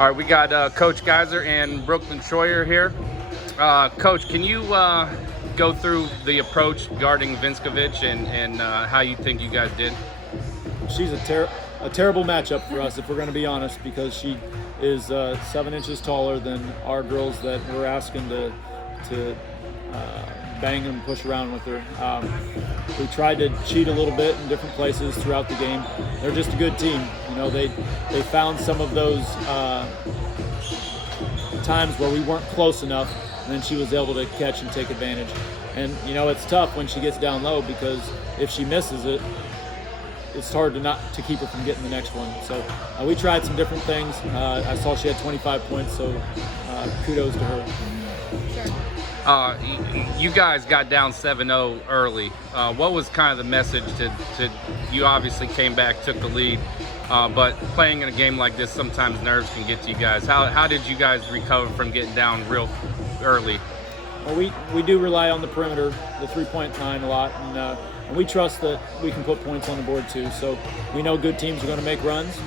All right, we got Coach Geyser and Brooklyn Troyer here. Coach, can you go through the approach guarding Vinskovich and how you think you guys did? She's a terrible matchup for us, if we're going to be honest, because she is 7 inches taller than our girls that we're asking to bang and push around with her. We tried to cheat a little bit in different places throughout the game. They're just a good team. You know, they found some of those times where we weren't close enough, and then she was able to catch and take advantage. And you know, it's tough when she gets down low, because if she misses it, it's hard to keep her from getting the next one. So we tried some different things. I saw she had 25 points, so kudos to her. Sure. You guys got down 7-0 early. What was kind of the message to you? Obviously came back, took the lead, but playing in a game like this, sometimes nerves can get to you guys. How did you guys recover from getting down real early? Well, we do rely on the perimeter, the three-point line a lot, and we trust that we can put points on the board too. So we know good teams are going to make runs.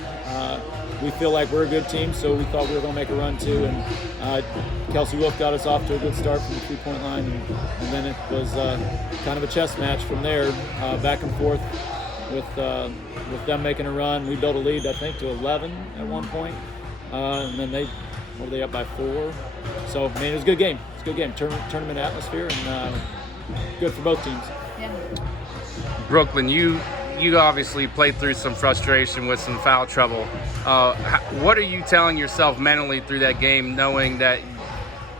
We feel like we're a good team, so we thought we were going to make a run too. And Kelsey Wolf got us off to a good start from the three-point line, and then it was kind of a chess match from there, back and forth with them making a run. We built a lead, I think, to 11 at one point, and then were they up by 4? So I mean, it was a good game. It's a good game, tournament atmosphere, and good for both teams. Yeah. Brooklyn, you obviously played through some frustration with some foul trouble. What are you telling yourself mentally through that game, knowing that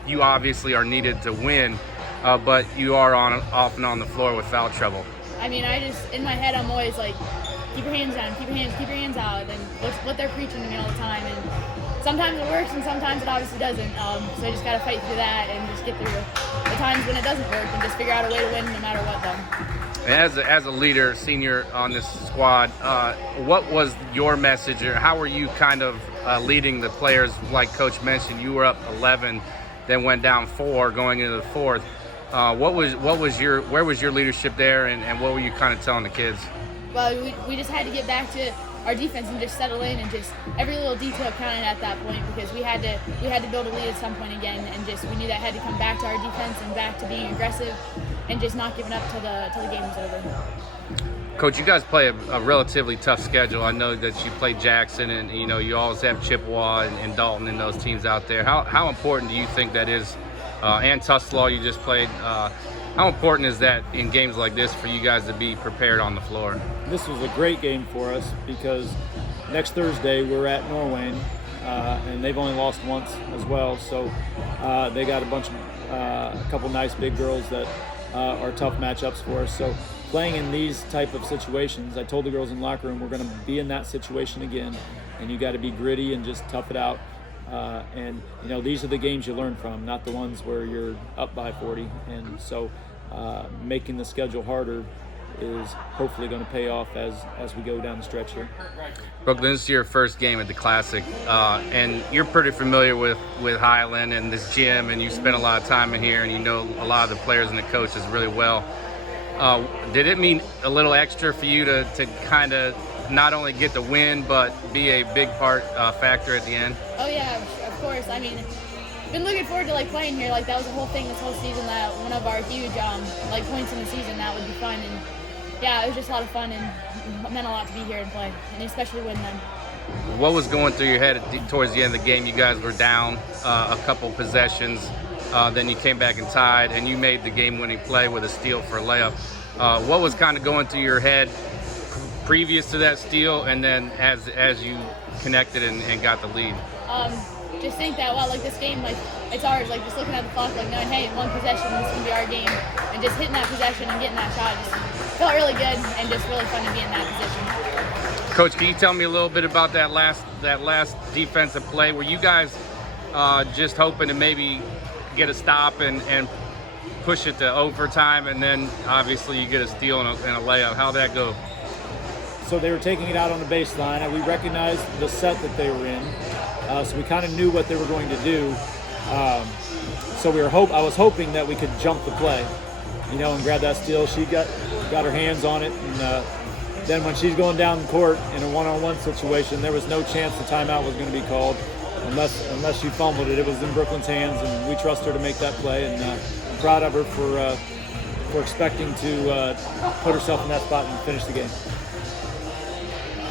you obviously are needed to win, but you are off and on the floor with foul trouble? I mean, in my head, I'm always like, keep your hands down, keep your hands out, and what they're preaching to me all the time. And sometimes it works, and sometimes it obviously doesn't. So I just gotta fight through that and just get through the times when it doesn't work, and just figure out a way to win no matter what, though. As a leader, senior on this squad, what was your message, or how were you kind of leading the players? Like Coach mentioned, you were up 11, then went down 4 going into the fourth. Where was your leadership there, and what were you kind of telling the kids? Well, we just had to get back to our defense and just settle in, and just every little detail counted at that point, because we had to build a lead at some point again, and just we knew that had to come back to our defense and back to being aggressive and just not giving up till the game was over. Coach, you guys play a relatively tough schedule. I know that you play Jackson, and you always have Chippewa and Dalton and those teams out there. How important do you think that is? And Tuslaw you just played. How important is that in games like this for you guys to be prepared on the floor? This was a great game for us, because next Thursday we're at Norwayne, and they've only lost once as well. So they got a couple nice big girls that are tough matchups for us. So playing in these type of situations, I told the girls in the locker room, we're going to be in that situation again, and you got to be gritty and just tough it out. And these are the games you learn from, not the ones where you're up by 40. And so making the schedule harder is hopefully going to pay off as we go down the stretch here. Brooklyn, this is your first game at the Classic, and you're pretty familiar with Highland and this gym, and you spent a lot of time in here, and you know a lot of the players and the coaches really well. Did it mean a little extra for you to kind of not only get the win, but be a big factor at the end? Oh yeah, of course. I mean, been looking forward to playing here. That was the whole thing this whole season. That one of our huge points in the season, that would be fun. And yeah, it was just a lot of fun, and it meant a lot to be here and play, and especially win them. What was going through your head towards the end of the game? You guys were down a couple possessions, then you came back and tied, and you made the game-winning play with a steal for a layup. What was kind of going through your head previous to that steal, and then as you connected and got the lead? Just think that, this game, it's ours. Just looking at the clock, knowing, hey, one possession, this is going to be our game. And just hitting that possession and getting that shot just felt really good, and just really fun to be in that position. Coach, can you tell me a little bit about that last defensive play? Were you guys just hoping to maybe get a stop and push it to overtime, and then obviously you get a steal and a layup? How'd that go? So they were taking it out on the baseline, and we recognized the set that they were in. So we kind of knew what they were going to do. So I was hoping that we could jump the play, and grab that steal. She got her hands on it, and then when she's going down the court in a one-on-one situation, there was no chance the timeout was going to be called. unless she fumbled it. It was in Brooklyn's hands, and we trust her to make that play. And I'm proud of her for expecting to put herself in that spot and finish the game.